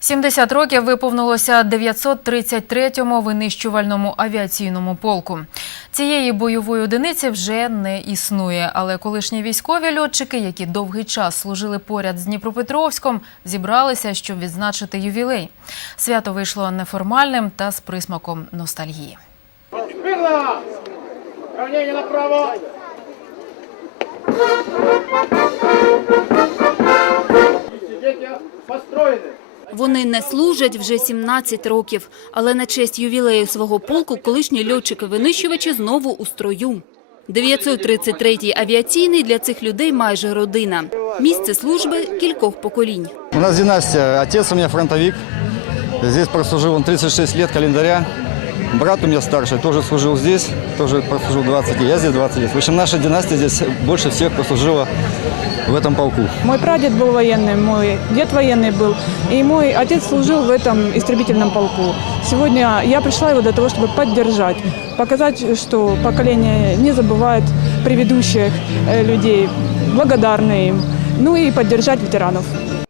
70 років виповнилося 933-му винищувальному авіаційному полку. Цієї бойової одиниці вже не існує, але колишні військові льотчики, які довгий час служили поряд з Дніпропетровськом, зібралися, щоб відзначити ювілей. Свято вийшло неформальним та з присмаком ностальгії. Равнение направо! Построены! Вони не служать вже 17 років, але на честь ювілею свого полку колишні льотчики-винищувачі знову у строю. 933-й авіаційний для цих людей майже родина. Місце служби кількох поколінь. У нас династия. Отец у меня фронтовик. Здесь прослужил он 36 лет календаря. Брат у меня старший тоже служил здесь, тоже прослужил 20 лет. Я здесь 20 лет. В общем, наша династия здесь больше всех прослужила в этом полку. Мой прадед был военный, мой дед военный был, и мой отец служил в этом истребительном полку. Сегодня я пришла его для того, чтобы поддержать, показать, что поколение не забывает предыдущих э, людей, благодарны им, ну и поддержать ветеранов.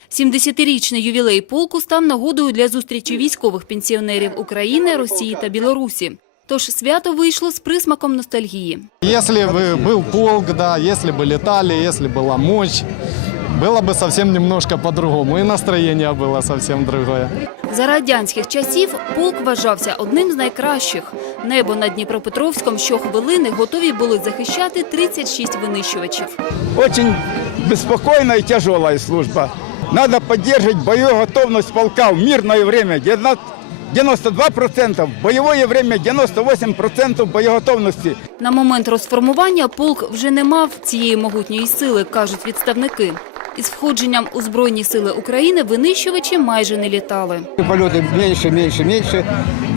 70-річний ювілей полку став нагодою для зустрічі військових пенсіонерів України, Росії та Білорусі. Тож свято вийшло з присмаком ностальгії. Если бы был полк, да, если бы летали, если была мощь, было бы совсем немножко по-другому. И настроение было совсем другое. За радянських часів полк вважався одним з найкращих. Небо над Дніпропетровськом щохвилини готові були захищати 36 винищувачів. Очень беспокойная и тяжелая служба. Надо поддерживать боевую готовность полка в мирное время. 92%, в боевое время 98% боеготовности. На момент розформування полк вже не мав цієї могутньої сили, кажуть відставники. Із входженням у Збройні сили України винищувачі майже не літали. Полеты меньше, меньше, меньше.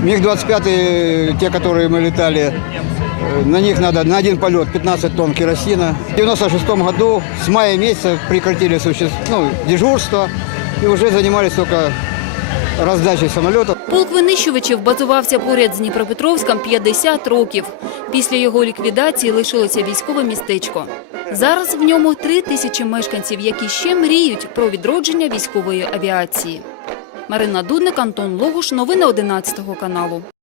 МиГ-25, те, которые мы летали, э, на них надо на один полет 15 тонн керосина. В 96 году с мая месяца прекратили суще... ну, дежурство и уже занимались только раздачей самолетов. Полк винищувачів базувався поряд з Дніпропетровськом 50 років. Після його ліквідації лишилося військове містечко. Зараз в ньому три тисячі мешканців, які ще мріють про відродження військової авіації. Марина Дудник, Антон Логуш. Новини 11 каналу.